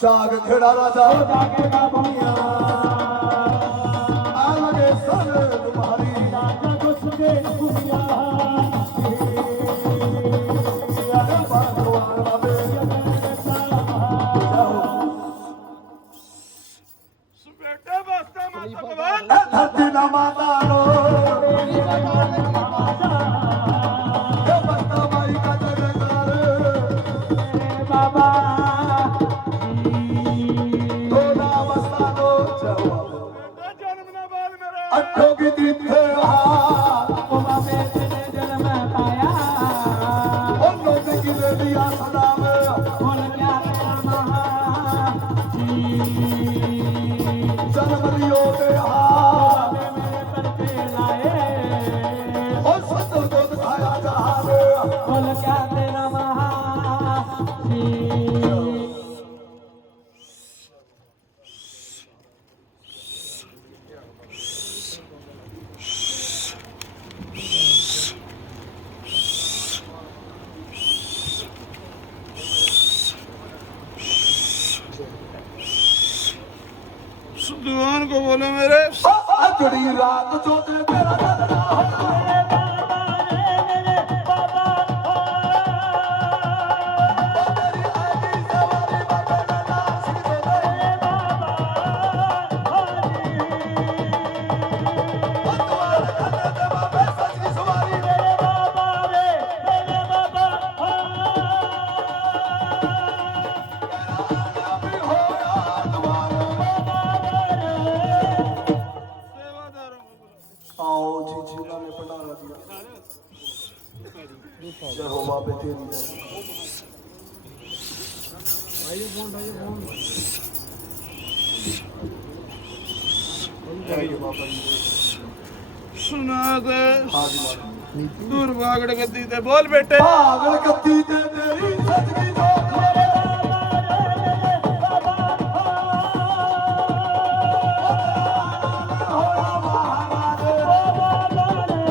जाग खेड़ा राजा जागेगा भैया आ लगे सर तुम्हारी राजा घुस के दुनिया बेटे बस्ता माता भगवान धरती ना माता रो बस्ता माई का जगकार बाबा थोड़ा बस्ता लो जवाब बेटा जन्म ना बाल मेरे अट्ठों की दिन थे बाबे तेरे जन्म पाया और लोग की ले लिया सदा में बोल क्या महा जन्म लियो दे मेरे पर पे लाए और सत्य को दिखाया जहां बोल क्या तेरा महा सुदुआन को बोलो मेरे अजड़ी रात जो ते तेरा दलना हो मेरे बाबा तेरी आजी सवारी बाबा ना सीधे मेरे बाबा तुम्हारे खाते ते बाबे सच की सवारी मेरे बाबा रे मेरे बाबा भी हो तुम्हारे सेवादारों को बोलो आओ जी जिला ने भंडारा दिया जय हो बाबे तेरी सुना दे हाँ जी बाबा दूर बागड़ गद्दी ते बोल बेटे पागल कत्ती ते तेरी सच की जोख मेरे बाबा होया महाराज बाबा रे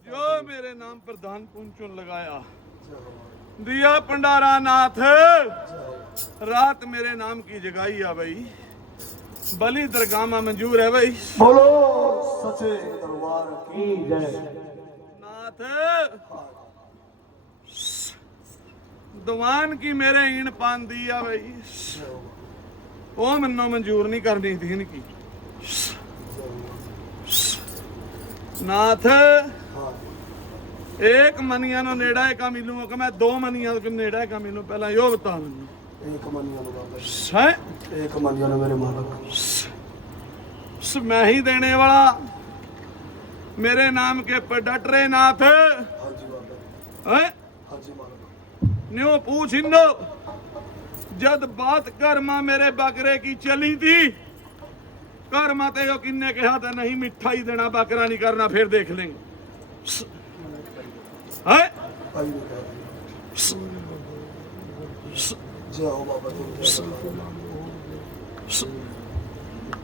जो मेरे नाम पर दान पुंचुन लगाया दिया भंडारा नाथ रात मेरे नाम की जगाई है भाई बलि दरगाह में मंजूर है भाई बोलो सचे दरबार की जय नाथ दुआन की मेरे ईण पान दिया भाई वो मन्नो मंजूर नहीं करनी थी इनकी नाथ एक मनिया नो नेड़ा का मिलूंगा कि मैं दो मनिया को नेड़ा का मिलूं पहला यो बता मैनू एक मनिया नो बाबा हैं एक मनिया नो मेरे मालक मैं ही देने वाला मेरे नाम के पर डट रहे नाथ हाँ जी बाबा हैं हाँ जी मालक न्यो पूछ इनो जद बात कर्मा मेरे बकरे की चली थी कर्मा ते यो किन्ने कहा था नहीं मिठाई देना बकरा नहीं करना फिर देख लेंगे हैं आई ने कहा जय हो बाबा तेरी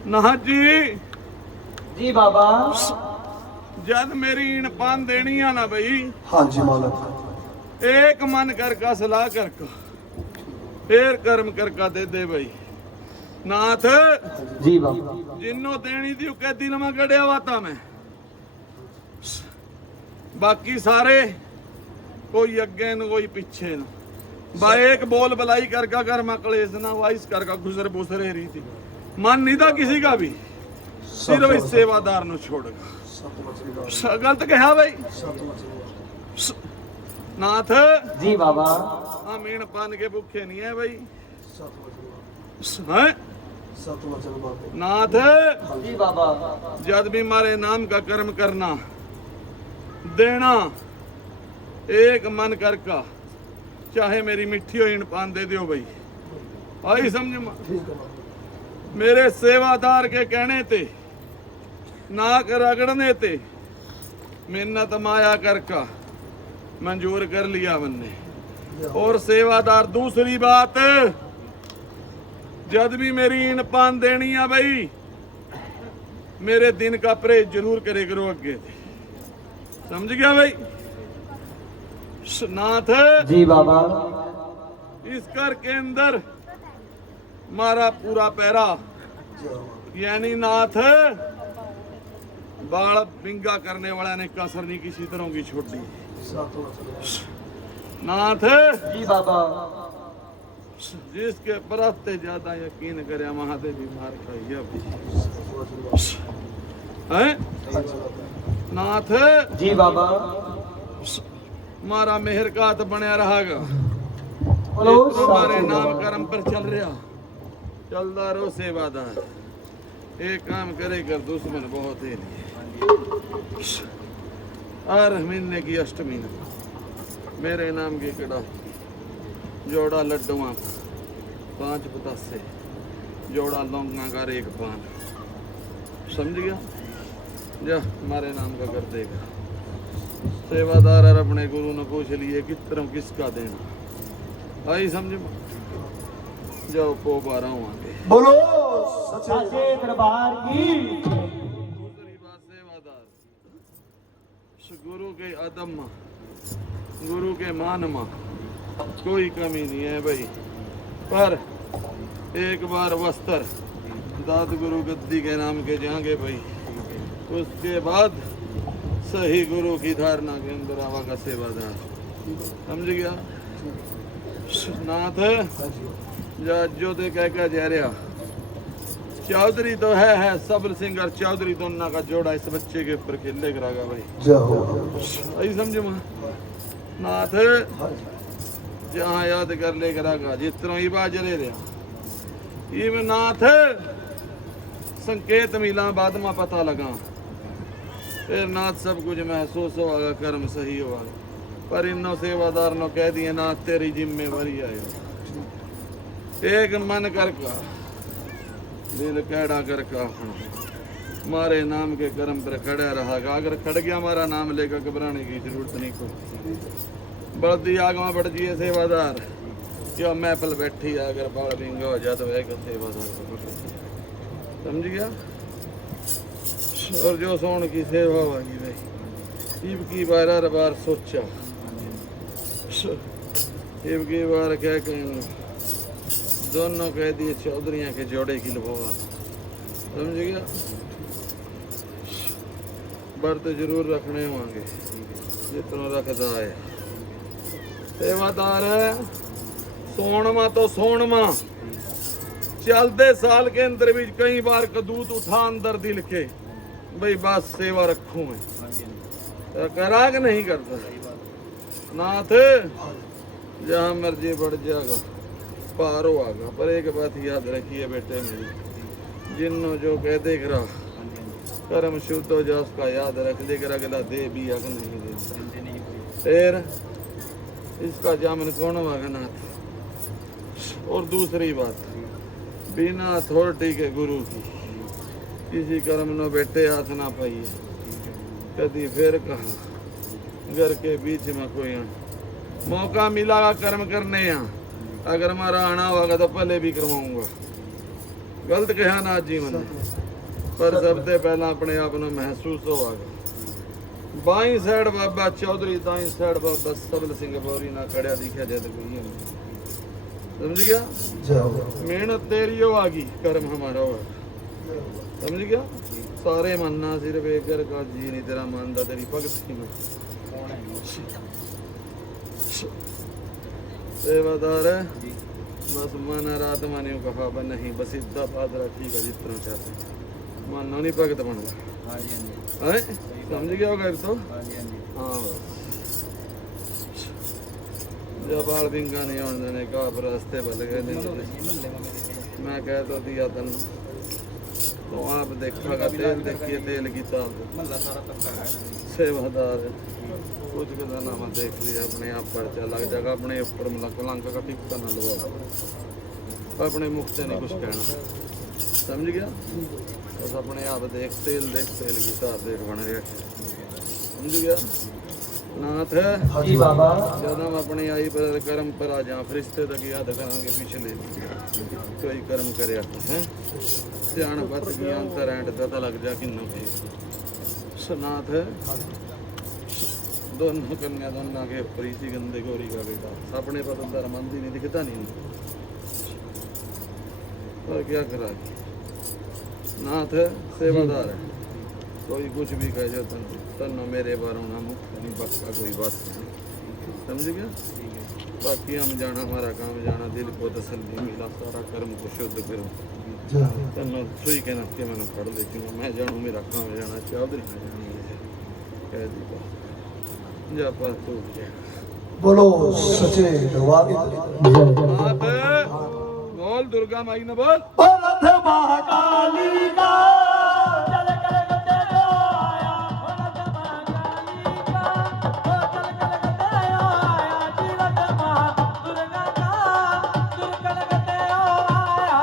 ना जी जी बाबा जद मेरी इन पान देनी है ना भाई हाँ जी मालक एक मन करका सलाह करका फिर कर्म करका दे दे भाई नाथ जी बाबा जिन्नो देनी थी कैदी नमा कड़िया हुआ था मैं बाकी सारे कोई अगे न कोई पीछे न बा एक बोल बलाई करका कर्मा कलेश ना वाइस करका गुजर बुसरे रही थी मन नहीं था किसी का भी सिर्फ इस सेवादार नु छोड़गा गलत कहा भाई नाथ जी बाबा हाँ मीण पान के भूखे नहीं है भाई हैं? नाथ जी बाबा जद भी मारे नाम का कर्म करना देना एक मन करका चाहे मेरी मिट्टी हो इन पान दे दियो भाई आई समझ मेरे सेवादार के कहने ते नाक रगड़ने ते मिन्नत माया करका मंजूर कर लिया मैंने और सेवादार दूसरी बात जद भी मेरी इन पान देनी है भाई मेरे दिन का परहेज जरूर करे करो अगे से। समझ गया भाई? नाथ जी बाबा। इस घर के अंदर मारा पूरा पैरा, यानी नाथ बाल बिंगा करने वाला ने कसर नहीं किसी तरह की छोड़ी। नाथ जी बाबा। जिसके परस्ते ज्यादा यकीन करे महादेव बीमार खाइए है। नाथ जी बाबा। मारा मेहर का हाथ बनया रहेगा। बोलो तुम्हारे नाम कर्म पर चल रहा, चलदा रो सेवादार। एक काम करे कर दुश्मन बहुत है। हर महीने की अष्टमी मेरे नाम की कड़ाही, जोड़ा लड्डुआ 5 पतासे, जोड़ा लौंगा का 1 पान। समझ गया? जा हमारे नाम का कर देगा। सेवादार और अपने गुरु ने पूछ लिए किस तरह किसका देना। आई समझ? जाओ पो 12 आगे। बोलो सच्चे साचे दरबार की। दूसरी बात सेवादार गुरु के अदम में, गुरु के मान में कोई कमी नहीं है भाई। पर एक बार वस्त्र दाद गुरु गद्दी के नाम के जाएंगे भाई, उसके बाद सही गुरु की धारणा के अंदर आवागा सेवादार। समझ गया? नाथ जा जो दे कह के जा रहा चौधरी तो है सबल सिंह और चौधरी दोनों का जोड़ा इस बच्चे के ऊपर खेले करागा भाई। आई समझे मां? नाथ जहाँ याद कर ले करागा जिस तरह ही बाज ले रहा ये नाथ संकेत मिला बाद में पता लगा फिर नाथ सब कुछ महसूस होगा कर्म सही होगा। पर इनो सेवादार नो कह दिए नाथ तेरी जिम्मेवारी आयो। एक मन कर का दिल कैड़ा कर का मारे नाम के कर्म पर खड़ा रहा। अगर खड़ गया हमारा नाम लेकर घबराने की जरूरत नहीं को। बढ़ती आगवा बढ़ जिए सेवादार जो महफल बैठी है अगर बाल बिंगा हो जाए तो है सेवादार। समझ गया? और जो सोन की सेवा होगी भाई इब की बार सोचा इब की बार क्या कहेंगे दोनों कह दिए चौधरिया के जोड़े की लबोगा। समझ गया? व्रत जरूर रखने होंगे जितना रखता है सेवादार है। सोनमा तो सोनमा चलते साल के अंदर भी कई बार कदूत उठा अंदर दिल के भाई बस सेवा रखूं मैं तो करा के नहीं करता। नाथ जहाँ मर्जी बढ़ जाएगा पार हो आगा। पर एक बात याद रखिए बेटे मेरी जिन्नो जो कह देख रहा कर्म शुद्ध हो जा उसका याद रख लेकर अगला दे भी अग नहीं देता फिर इसका जामन कौन होगा नाथ। और दूसरी बात बिना अथॉरिटी के गुरु की किसी कर्म नो बेटे हाथ ना पाइए। कभी फिर कहा घर के बीच में कोई मौका मिला कर्म करने यहाँ अगर हमारा आना होगा तो पहले भी करवाऊंगा। गलत कहा ना जीवन पर सबसे पहला अपने आप में महसूस होगा। बाई साइड बाबा चौधरी दाई साइड बाबा सबल सिंह बौरी ना खड़ा दिखा जाए तो कोई समझ गया? मेहनत तेरी होगी कर्म हमारा होगा। समझ गया? सारे मनना सिर्फ एक घर का जी नहीं तेरा मानदा तेरी भगत में सेवादार है बस मन रात माने कहा बस नहीं बस इतना पादरा ठीक है जिस तरह चाहते मानो नहीं भगत बनना है। समझ गया होगा तो हाँ बस जब बाल बिंगा नहीं आने देने का पर रास्ते बल गए मैं कह तो दिया तन तो आप देखा तेल देखिए तेल की ताल सेवादार है कुछ का नाम देख लिया अपने आप पर्चा लग जाएगा अपने ऊपर कलंक का टिक्का ना लो अपने मुख से नहीं कुछ कहना। समझ गया? बस अपने आप देख तेल की तार देख बन गया। समझ गया? नाथ जी बाबा जदम अपनी आई पर कर्म पर आ जा फरिश्ते तक याद करांगे पिछले कोई कर्म करया है ध्यान बत की अंतर एंड पता लग जा कि नो सनाथ दोनों कन्या दोनों के प्रीति गंदे गौरी का बेटा अपने पता धर्मंदी नहीं दिखता नहीं और क्या करा नाथ सेवादार है कोई कुछ भी कह जाता तन मेरे बारों ना मुख नहीं बख्शा कोई बात नहीं समझ गया बाकी हम जाना हमारा काम जाना दिल को तसल्ली मिला सारा कर्म को शुद्ध करो तन सुई के नाते मैंने पढ़ लेती हूँ मैं जानू मेरा काम जाना चौधरी में जानी है कह दी बात जा पर तू बोलो सचे दरबार मात बोल दुर्गा माई ने बोल भरत महाकाली का चल कर गते आया भरत महाकाली का चल कर गते आया जीवत दुर्गा का दुर्गन गते आया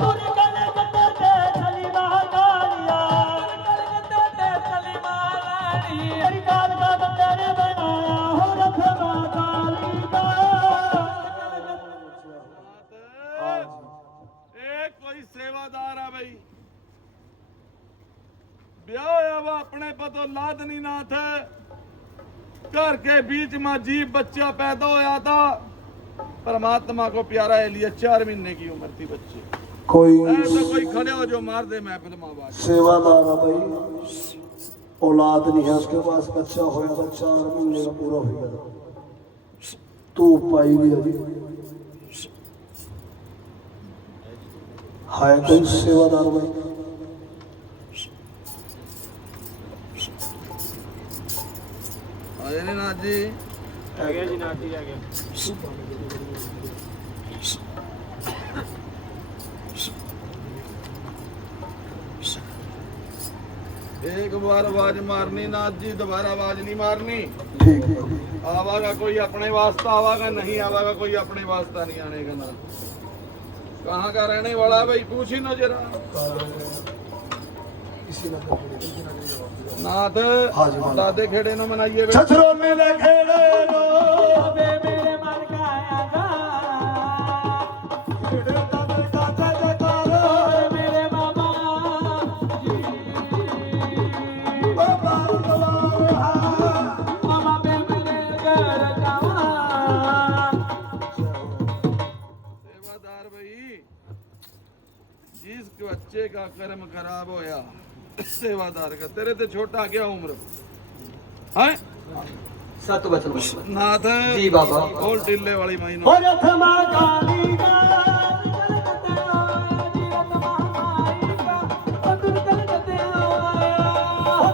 दुर्गन गते चली महाकालिया दुर्गन गते चली महारानी हरि काल का तेरे बनाया हो रथ महाकाली का एक कोई सेवादार है भाई ब्याह अब अपने पतो लादनी नाथ है घर के बीच में जीव बच्चा पैदा होया था परमात्मा को प्यारा है लिए 4 महीने की उम्र थी बच्चे कोई ऐसा कोई खड़े हो जो मार दे महफिल में आवाज सेवादार है भाई औलाद नहीं है उसके पास बच्चा होया था 4 महीने का पूरा हो गया तू पाई भी अभी हाय कोई सेवादार भाई आए नहीं नाथ जी आ गया जी नाथ जी आ गया एक बार आवाज मारनी नाथ जी दोबारा आवाज नहीं मारनी ठीक है आवागा कोई अपने वास्ता आवागा नहीं आवागा कोई अपने वास्ता नहीं आने का ना कहाँ का रहने वाला है भाई पूछ ही ना जरा नाथ हाँ जी, हाँ। दादे खेड़े नो मनाइए बे। छछरो मेले खेड़े नो बे मेरे मन का आया खेड़े दादे का जयकार मेरे मामा जी बाबा दवार मामा पे मेरे घर जावा सेवादार भाई जिस बच्चे का कर्म खराब होया सेवादार का तेरे ते छोटा क्या उम्र है सत वचन नाथ जी बाबा और टिल्ले वाली महीनों हो रथ महाकाली का जीवत महामारी का दुर्गन गते आया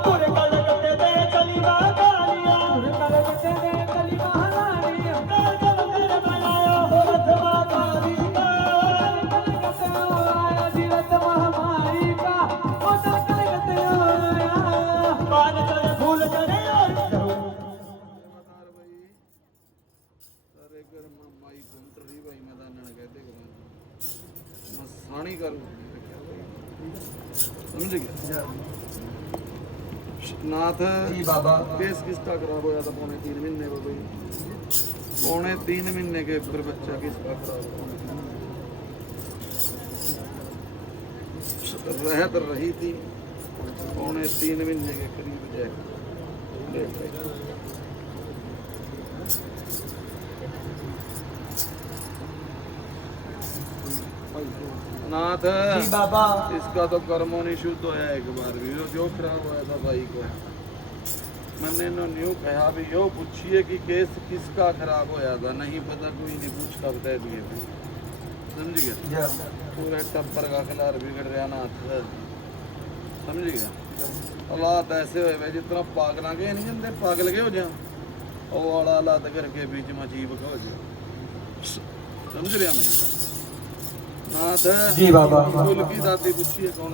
दुर्गन गते दे चली महाकालिया दुर्गन गते दे चली महारानी दुर्गन गते बनाया हो रथ महाकाली का दुर्गन गते आया जीवत महामारी का दुर्गन गते आया पान करे फूल करे सेवादार भाई सारे घर में माई घूमटरी भाई मैदान ने कहते कर मसानी कर समझ गया नाथ जी बाबा केस किसका खराब होया था 3 महीने हो गई 3 महीने के ऊपर बच्चा किसका खराब हुआ रहत रही थी 3 महीने के करीब जाए नाथ जी बाबा इसका तो कर्मों नहीं शुद्ध होया एक बार भी जो खराब होया था भाई को मैंने नो न्यू कहा भी यो पूछिए कि केस किसका खराब होया था नहीं पता कोई नहीं पूछता बता दिए समझ गया पूरे टब्बर का खिलार बिगड़ रहा नाथ समझ गया औलाद ऐसे हुए जितना पागल के नहीं जंदे पागल के हो जा और वाला हालात करके बीच में जीव का हो जा समझ रहा मैं नाथ जी बाबा कुल की दादी पूछिए कौन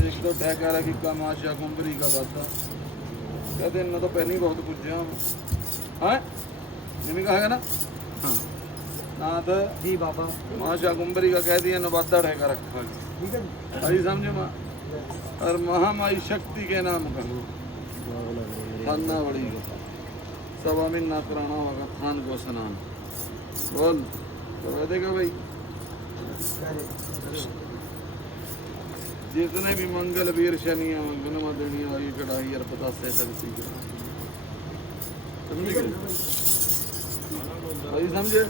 एक तो ठहका रहा कि कमाशा कुंबरी का दादा कहते इन्ना तो पहले ही बहुत पूछे हम हाँ नहीं कहा ना हाँ नाथ जी बाबा माशा कुंबरी का कह दिया नवादा ठहका रखा ठीक है अभी समझो माँ और महामाई शक्ति के नाम का खाना बड़ी सवा महीना कराना होगा थान को स्नान बोल करवा देगा भाई। जितने भी मंगल वीर शनिया मंगलमा देनिया हुई कढ़ाई और पता से चलती भाई समझे।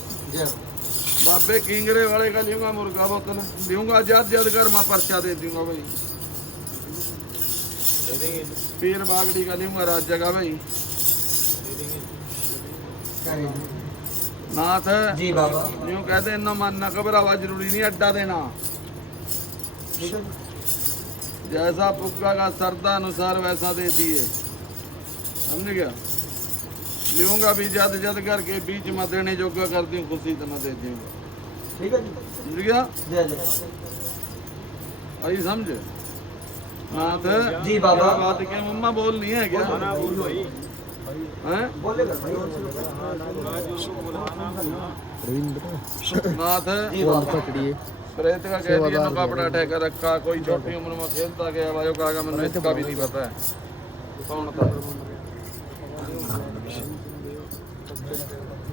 बाबे किंगरे वाले का लूंगा मुर्गा बोतल लूंगा ज्यादा ज्यादा कर मैं पर्चा दे दूंगा भाई। पीर बागड़ी का लूंगा राज जगह भाई। नाथ जी बाबा यूं कहते इन्ना मानना घबरावा जरूरी नहीं अड्डा देना जैसा पुक्का का श्रद्धा अनुसार वैसा दे दिए समझ गया। लूंगा भी जद जद करके बीच में देने जोगा कर दूं खुशी तो मैं दे दूंगा ठीक है जी समझ गया। जय जय आई समझे नाथ जी बाबा। क्या बात क्या मम्मा बोल नहीं है क्या हैं बोलेगा भाई नाथ जी बाबा प्रेत का कह दिया ना कपड़ा ठेका रखा कोई छोटी उम्र में खेलता गया भाई कहा मैंने इसका भी नहीं पता है कौन था।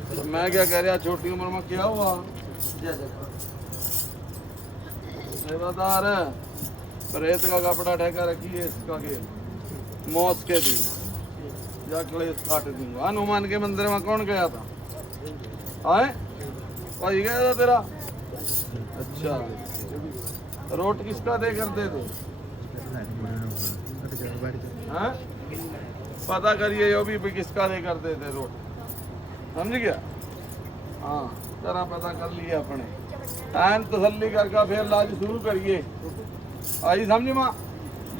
तो मैं क्या कह रहा छोटी उम्र में क्या हुआ जय जय सेवादार प्रेत का कपड़ा ठेका रखिए इसका के मौत के दिन या क्लेश काट दूंगा। हनुमान के मंदिर में कौन गया था आए भाई गया था तेरा अच्छा रोट किसका दे कर दे दो हैं पता करिए यो भी किसका दे कर दे दे रोट समझ गया। हाँ तरह पता कर लिया अपने एन तसल्ली करके फिर लाज शुरू करिए आई समझ मां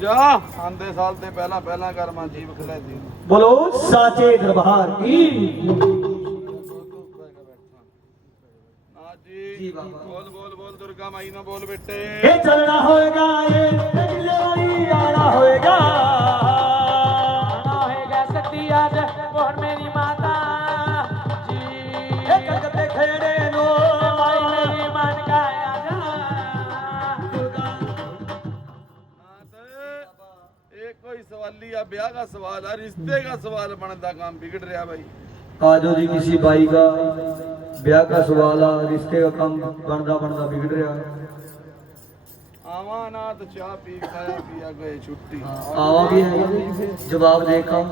जा आंदे साल ते पहला पहला कर मां जीव खिला दी बोलो साचे दरबार की जी बोल बोल बोल दुर्गा माई ना बोल बेटे ये चलना होएगा ये दिलवारी आना होएगा शक्ति आज मोहन मेरी माता जी ये कलकत्ते खेड़े नो माई मेरी मन का आजा एक कोई सवाली या ब्याह का सवाल है रिश्ते का सवाल बनता काम बिगड़ रहा भाई। आजो जी किसी भाई का ब्याह का सवाल आ रिश्ते का काम बनदा बनदा बिगड़ रहा है। आवा ना तो चाह पी खाया पिया गए छुट्टी आवा भी है जवाब दे काम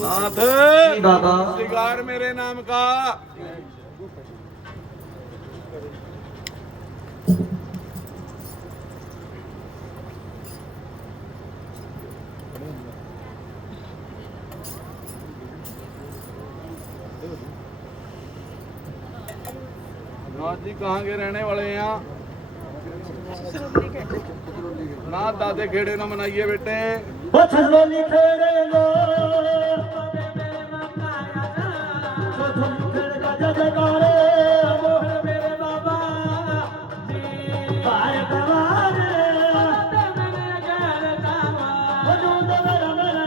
नाथ जी बाबा सिगार मेरे नाम का नाथ जी कहाँ के रहने वाले हैं यहाँ नाथ दादे खेड़े ना मनाइए बेटे ओ छजलोली खेड़े लो मेरे मन का आजा छजलोली खेड़े का जयकारे मोहन मेरे बाबा जी पाए दरबारे मेरे घर जावा वजूद मेरा मेरे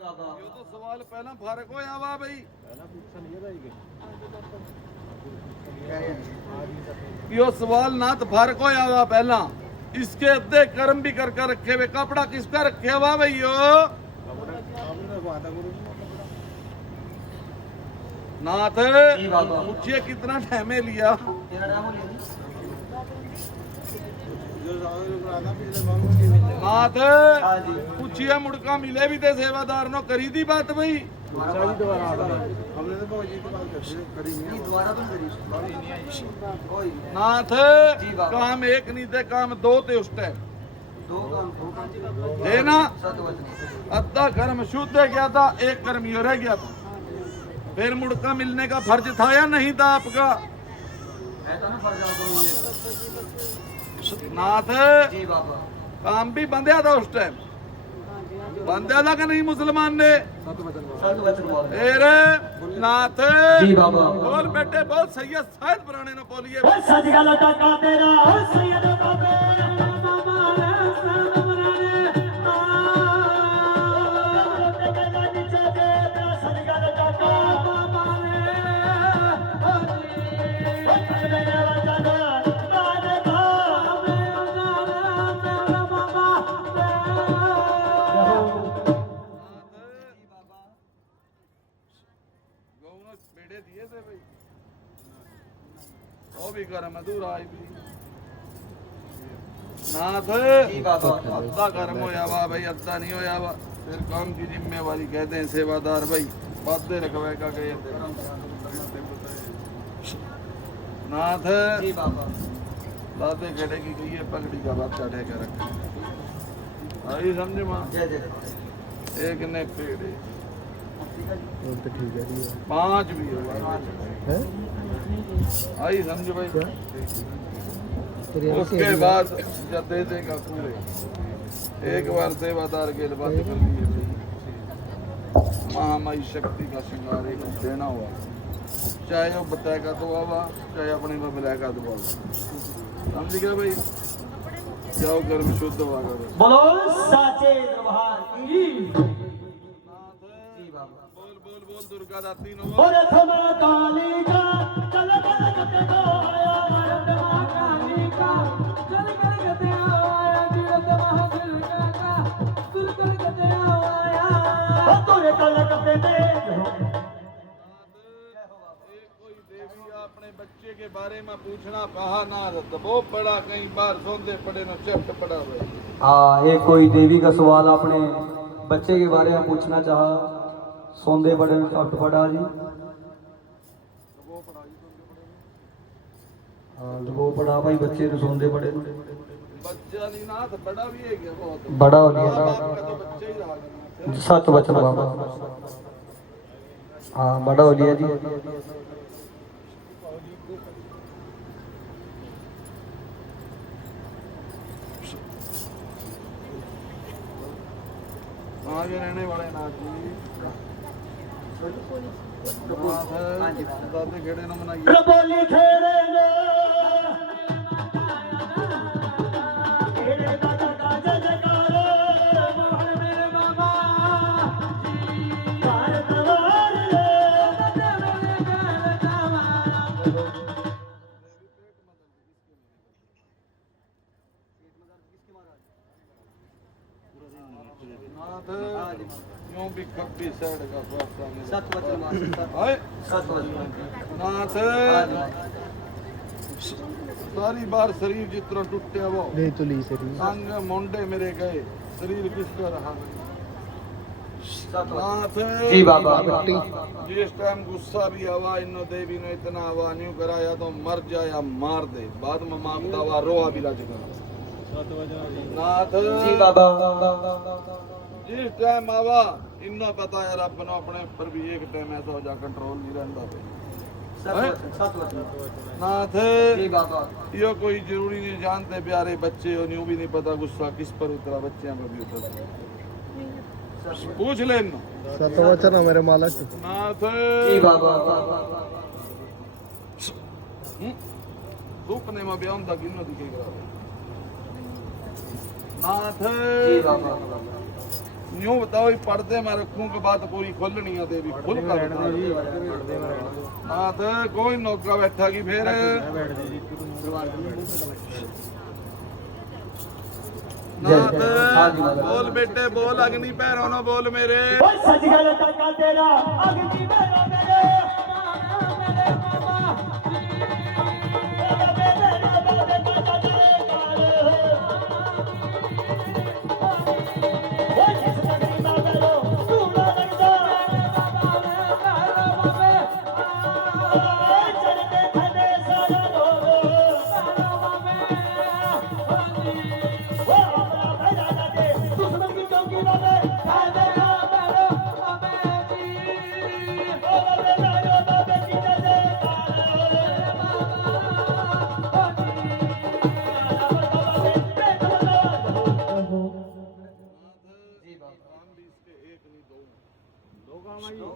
नाथ यो तो सवाल पहला फर्क होया वा भाई यो सवाल नाथ फर्क होया वा पहला इसके अद्धे कर्म भी करके रखे हुए कपड़ा किसका रखे हुआ भैयो नाथ जी बाबा पूछिए कितना टाइम लिया नाथ हाँ जी पूछिए मुड़का मिले भी थे सेवादार नो करी दी बात भाई नाथ जी बाबा। काम एक नहीं थे काम दो थे उस टाइम है ना अद्धा कर्म शुद्ध गया था एक कर्म यो रह गया था फिर मुड़का मिलने का फर्ज था या नहीं था आपका नाथ जी बाबा काम भी बंधया था उस टाइम बंधया था कि नहीं मुसलमान ने एरे नाथ जी बाबा बोल बेटे बोल सैयद शायद पुराने न बोलिए ओ सज गल टका तेरा ओ सैयद बाबे बाबा रे सब बराने ते गला नीचे दे ਉਹ ਵੀ ਕਰਮ ਅਧੂਰਾ ਆਈ ਵੀ नाथ अद्धा कर्म होया वा भाई अद्धा नहीं होया वा फिर काम की जिम्मेवारी कहते हैं सेवादार भाई बातें रखवा का गए नाथ दादे कहते की गई है पगड़ी का बात चढ़े के रख आई समझ मां एक ने पेड़े तो ठीक है 5 भी है आई समझ भाई उसके बाद जब दे देगा पूरे एक बार सेवादार के बात कर लिए महामाई शक्ति का श्रृंगार एक देना हुआ चाहे वो बताएगा तो आवा चाहे अपने में मिलाएगा तो आवा समझ गया भाई जाओ घर में शुद्ध हुआ करो बोलो साचे दरबार की बोल बोल बोल दुर्गा दाती नो और थमा काली का चल कर कते को आया मरद मां काली का चल कर कते आया जीवत महादुर्गा का सुर कर कते आया ओ तोरे कल कते दे कोई देवी अपने बच्चे के बारे में पूछना कहा ना दबो पड़ा कहीं बार सोंदे पड़े न चट पड़ा हुआ हाँ एक कोई देवी का सवाल अपने बच्चे के बारे में पूछना चाहा सोंदे बड़े चट पड़ा जी हाँ वो पड़ा भाई बच्चे तो सोंदे बड़े बच्चा नहीं नाथ बड़ा भी है क्या बहुत बड़ा हो माँ गया बाप का तो बच्चा ही रहा सत वचन बाबा हाँ बड़ा हो लिया जी आगे रहने वाले नाथ जी दादे खेड़े न मनाइए बोली खेलेंगे खेले दादा का जय जयकार मोहन मेरे मामा भारत वार ले मेरे गाल जावा नाथ यूं भी खब्बी साइड का स्वास्थ्य सत वचन हाय सत वचन नाथ सारी बार शरीर जितना टूटे वो नहीं तो ली सरी अंग मुंडे मेरे गए शरीर किसका रहा नाथ जी बाबा जिस टाइम गुस्सा भी आवा इन्नो देवी ने इतना आवा न्यू कराया तो मर जाया मार दे बाद में मांगता हुआ रोआ भी लाज करा नाथ जी बाबा जिस टाइम आवा इन्ना पता है रब ने अपने ऊपर भी एक टाइम ऐसा हो जा कंट्रोल नहीं रहता सत वचन नाथ जी बाबा यो कोई जरूरी नहीं जानते प्यारे बच्चे हो न्यू भी नहीं पता गुस्सा किस पर उतरा बच्चे पर भी उतरा पूछ ले इन्नो सतवचन मेरे मालक नाथ जी बाबा सुपने में ब्याह था किन्नो दिखेगा नाथ जी बाबा न्यू बताओ ये पर्दे में रखूं के बाद पूरी खोलनी है देवी खुल कर नाथ कोई नौका बैठा की फिर नाथ बोल बेटे बोल अग्नि पैरों न बोल मेरे सच गल टका तेरा अग्नि मेरा मेरे मेरे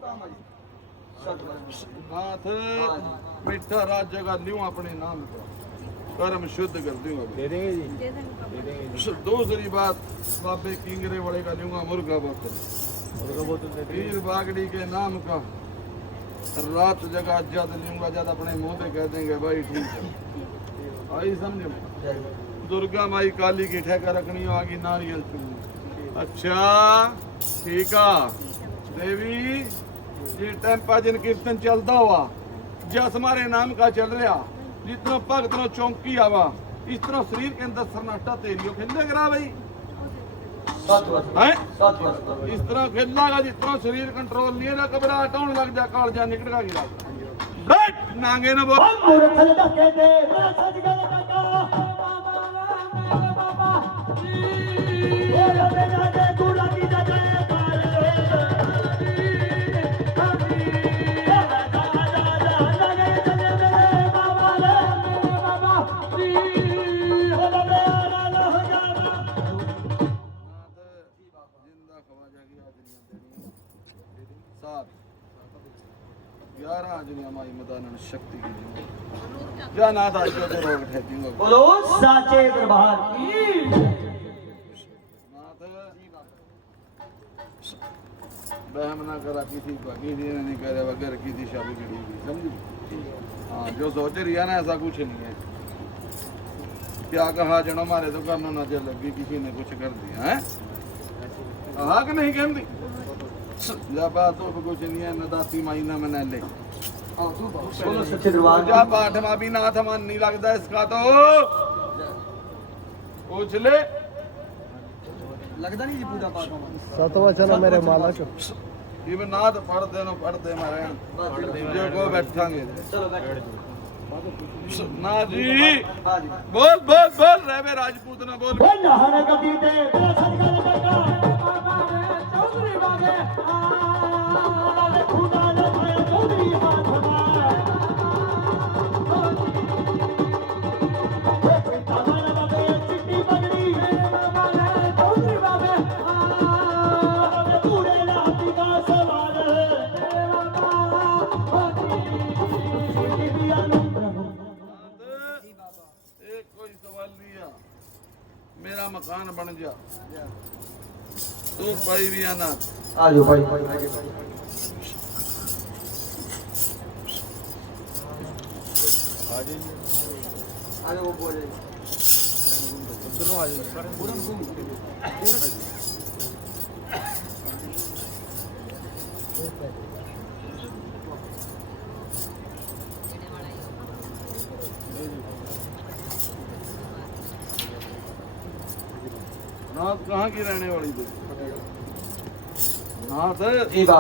मामा नाथ मिठा राज जगह ल्यूं अपने नाम का कर्म शुद्ध कर दूंगा दे देंगे दूसरी बात बाबे किंगरे वाले का लूंगा मुर्गा बोतल पीर बागड़ी के नाम का रात जगह जद लूंगा जद अपने मुंह पे कह देंगे भाई ठीक है आई समझो दुर्गा माई काली की ठेका रखनी होगी नारियल चूनी अच्छा ठीक है देवी जी टाइम जिन कीर्तन चलता हुआ जस हमारे नाम का चल रहा जितना भगत नो चौंकी आवा इस तरह शरीर के अंदर सन्नाटा तेरियो खेले करा भाई हैं इस तरह खेलागा जितना शरीर कंट्रोल नहीं है ना घबराहट होने लग जा कालजा निकल गिरा बैठ नांगे ना बोल मूर्ख धक्के दे मेरा सज गया काका मेरे बाबा जी ये रबे जाके गुड़ा की जगह शक्ति की क्या ना था जो तो रोग ठहरेंगे बोलो साचे दरबार की बहम ना करा किसी ने नहीं कह रहा वगैरह किसी शादी की समझी हाँ जो सोच रही है ना ऐसा कुछ नहीं है क्या कहा जनो मारे तो करना ना चल लगी किसी ने कुछ कर दिया है कहा कि नहीं कहती जब तो कुछ नहीं है न दाती माई ना मना ले बोलो सच्चे दरबार पूजा पाठ में भी नाथ मन नहीं लगता इसका तो पूछ ले लगता नहीं जी पूजा पाठ में सतवा चलो मेरे मालक ये नाथ पढ़ते मारे जो को बैठांगे चलो बैठो ना जी बोल बोल बोल रे राजपूत ना बोल नहर कभी दे मेरा सज गया काका बाबा रे चौधरी बागे आ खुदा ने भाई चौधरी बात मेरा मकान बन जा तू भाई भी आना आजो भाई आगे वो बोले दोनों आ जाए नाथ कहाँ की रहने वाली थी नाथ जी बाबा